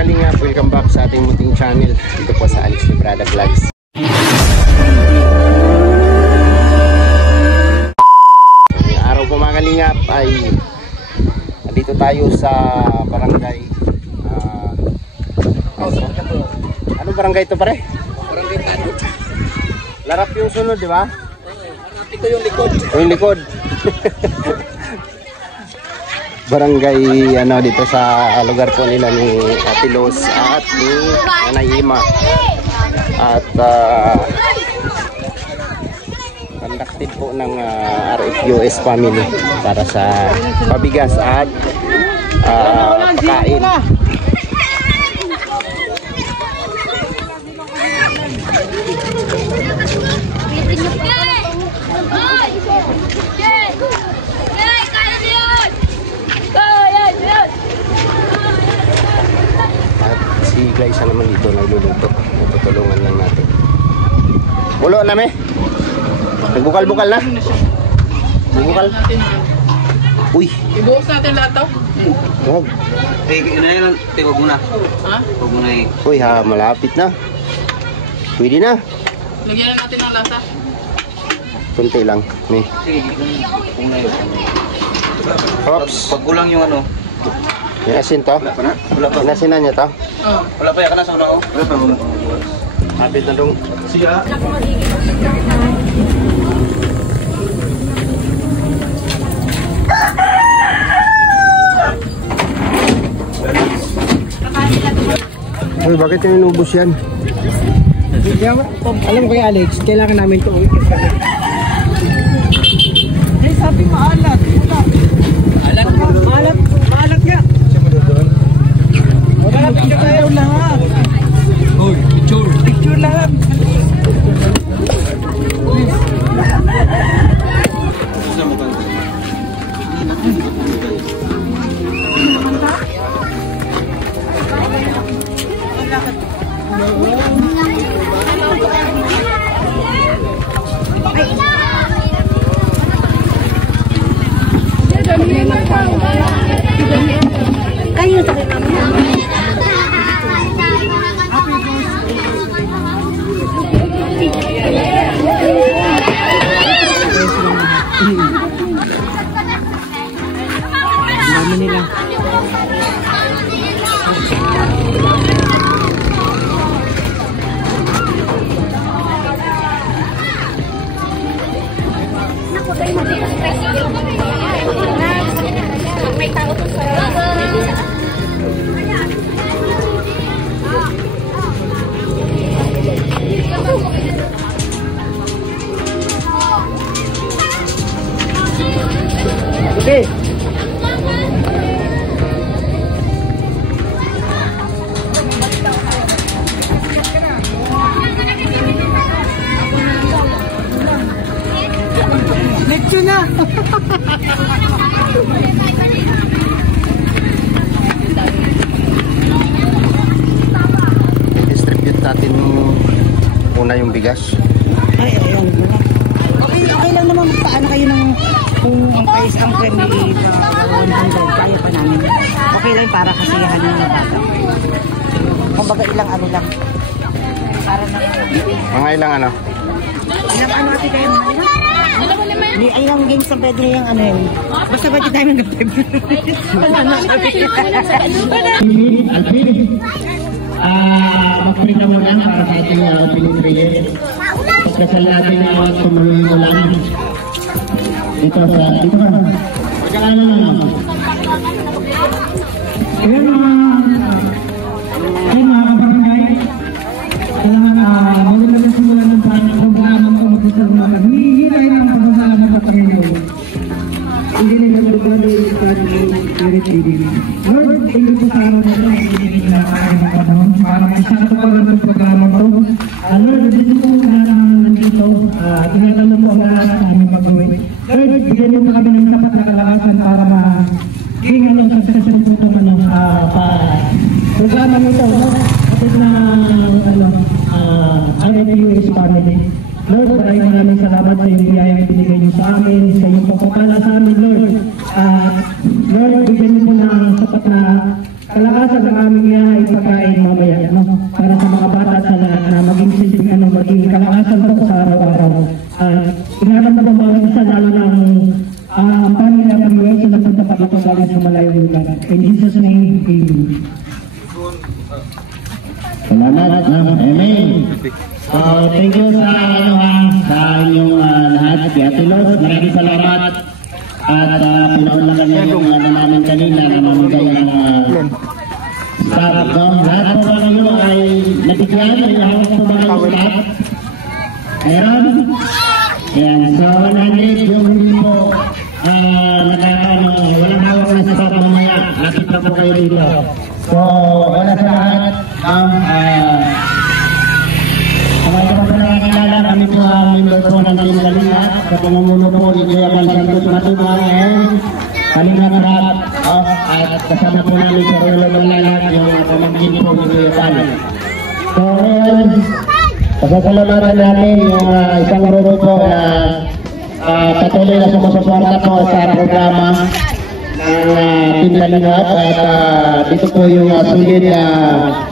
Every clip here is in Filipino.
kalingap, welcome back sa ating munting channel. Dito po sa Alex Librada Vlogs. Ngayong araw po mga kalingap ay dito tayo sa barangay ano barangay ito pare? Barangay Tanod. Larap yung sunod, di ba? Larap ito yung likod. Yung likod. Barangay ano dito sa lugar po nila ni Ate Los at ni Nanay Ima. At conducted po ng RFUS family para sa pabigas at pagkain. Si Glyza naman dito nagluluto. Tutulungan lang natin. Bulo na me. Nagbukal-bukal na. Bukal. Uy. Ibuhos natin lahat to. Huwag. Inayan, huwag muna. Ha? Huwag muna eh. Uy ha, malapit na. Pwede na. Lagyan natin ng lasa. Kunti lang. Me. Sige, huwag na yun. Oops. Pag kulang yung ano. Yung asin to? Wala pa na? Wala pa. Inasinan niya to? Oo. Wala pa yan ka na sa una ko? Wala pa. Hapit na dong. Siya. Uy, bakit yung inubos yan? Alam ko kay Alex, kailangan namin ito. Eh, sabi maalat. Maalat nga. Wala na picture tayo lahat. Uy, picture. Picture lahat. Kayo sa kanya. Dami nila. May tao to sa Okay. Let's na. Distribute natin muna yung bigas. Ay, ayaw mo na. Okay lang naman magpaano kayo ng kung ang price ang premium na 100, kaya pa namin. Okay lang para kasiyahan ng mga bata. Kumbaga ilang ano lang. Para na Mga ilang ano? ilang ano ati kayo mga ilang? Ay lang games na pwede yung ano yun. Basta ba tayo ng gapib? Magprint naman lang para sa ating opening prayer. Kasal natin ang tumulang dito ka. Pagkakala lang. Ayan mga kabarangay. Kailangan maganda na simulan ng programa ko magsasalunan. Hihilay ng pagkasalamat sa Panginoon. Hindi na nagbabago yung spirit leading. Lord, thank you sa amin na para may sakatuparan ng programa ko. Lord, dito po lahat ng nandito. Tinatanong po ang lahat sa aming pag-uwi. Lord, bigyan mo kami ng sapat na kalakasan para maging successful po naman ng programa mo ito. Kapit na RFUS family. Lord, maraming salamat sa iyong biyaya na binigay niyo sa amin, sa iyong pagpapala sa amin, Lord. Lord, bigyan niyo po ng sapat na kalakasan kalooban ng aming ay pagkain mamaya, no? Para sa mga bata sa lahat na maging silbing maging kalakasan po sa araw-araw. Ingatan po bawat isa lalo ng pamilya ng US na punta pa dito galing sa malayong lugar. In Jesus' name, amen. Salamat, amen. Thank you sa inyong lahat. Si Ate Los, maraming salamat. At pinaunlakan niya yung namin kanina na mamigay ang staff. Lahat po ba ngayon ay nabigyan? May hawak po ba ng staff? Meron? Ayan, so 100 yung hindi po walang hawak na staff mamaya. Lapit na po kayo dito. So, wala sa lahat. Kamay ko po nakakilala, kami po ang member po ng Team Kalinga sa pamumuno po ni Kuya Bal Santos Matubang and Kalinga Rap at kasama po namin sa Rolo Malalag yung pamangkin po ni Kuya Bal. So ngayon, pasasalamatan namin yung isang grupo po na patuloy na sumusuporta po sa programa ng Team Kalinga at dito po yung sulit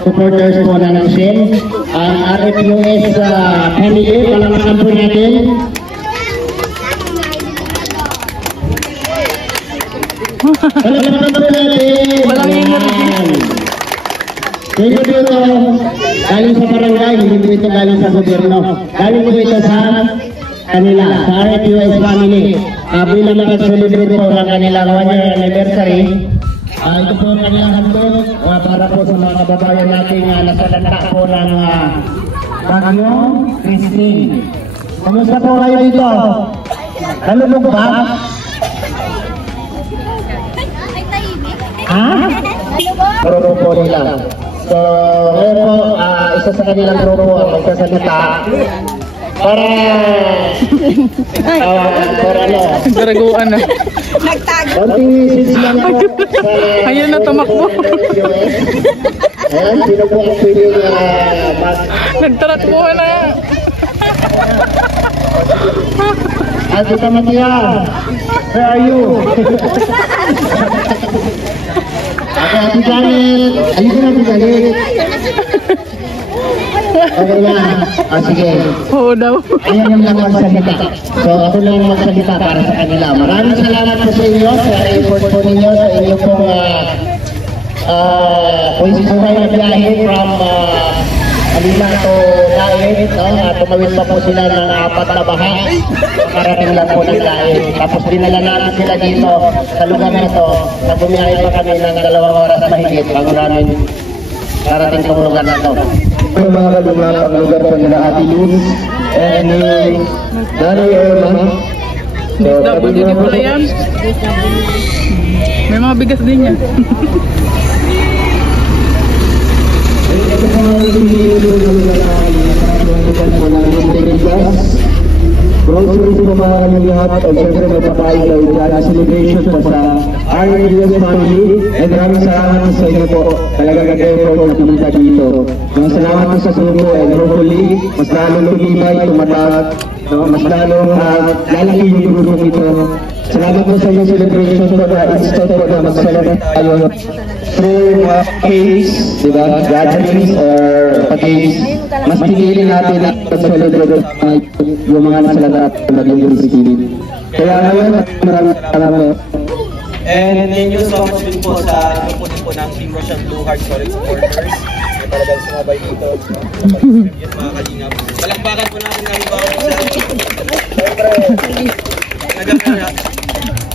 supporters po ng Shell. Ang RFUS family, palamakan po natin. Palamakan po natin. Ito po ito, galing sa barangay, hindi po ito galing sa gobyerno. Galing po ito sa kanila, sa RFUS family. Bilang nakaselebrate po ng kanilang 1-year anniversary. Ito po ang kanilang handog para po sa mga kababayan natin nasalanta po ng Bagyong Christine. Kamusta po kayo dito? Nalulog ba? Ha? Grupo po nila. So, ngayon po, isa sa kanilang grupo ang magsasalita para Daraguan na. konting message lang po. Ayun na, tumakbo. Ayan, sino po ang pwedeng Nagtarakbo na. Ate Tamatia, where are you? Ate Janet, ayun na Ate Janet. Okay na, sige. Oo daw. Ayan lang magsalita. So ako lang magsalita para sa kanila. Maraming salamat po sa inyo, sa effort po ninyo, sa inyo pong buhay na biyahe from Manila to Laet. At tumawid pa po sila ng 4 na baha. Makarating lang po ng Laet. Tapos dinala natin sila dito sa lugar na ito. Nagbumiyahe pa kami ng 2 oras mahigit bago namin karating sa lugar na ito. Mga kalungan ang lugar po nila Ate Luz and Nanay Erma. DSWD pala yan. May mga bigas din yan. Ito po ang groceries po mga kanyang lahat at syempre may pakain daw dyan celebration po sa RFUS family and maraming salamat sa inyo po talaga nag-effort na pumunta dito. Maraming salamat po sa suko and hopefully mas lalong lumibay, tumatag, mas lalong lalaki yung grupong ito. Salamat po sa inyong celebration po na instead po na mag-celebrate tayo through cakes, diba, gatherings or pag-cakes. Mas pinili natin na mag-celebrate yung mga nasalata at maging Christine. Kaya ngayon, maraming salamat. And thank you so much din po sa inupunin po ng Team Rochelle Blue Heart Solid Supporters. May talagang sumabay dito. Yung mga kalingap. Palakpakan po natin ang iba sa siyempre,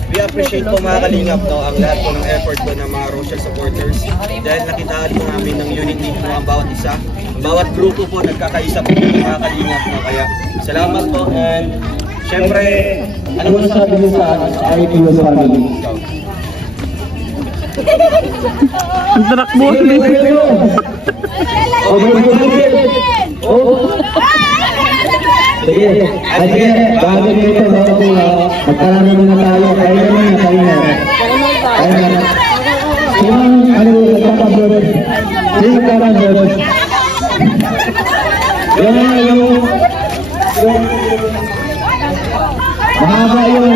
we appreciate po mga kalingap ang lahat po ng effort po ng mga Rochelle supporters. Dahil nakitaan po namin ng unity po ang bawat isa. Ang bawat grupo po nagkakaisa po ng mga kalingap. Kaya salamat po and siyempre, Ano mo sabi niyo sa RFUS family? Ang tarakbo. Sige, sige, bago nito magkalaro na tayo, kaya naman na tayo na. Ano yung nagkakabot? Sino nagkakabot? Mahaba yung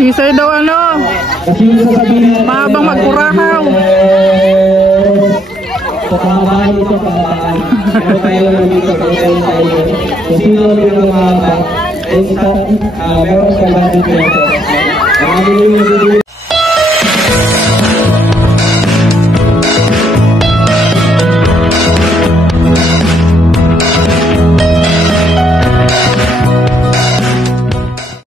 Sisay daw ano. Kasi yung sasabihin Mahabang magkurahaw. sa kahabaan ito, kahabaan. Ano tayo lang dito, kayo tayo. Kung sino yung mahaba, yung isa, meron sa dati ko ito. Marami yung nagiging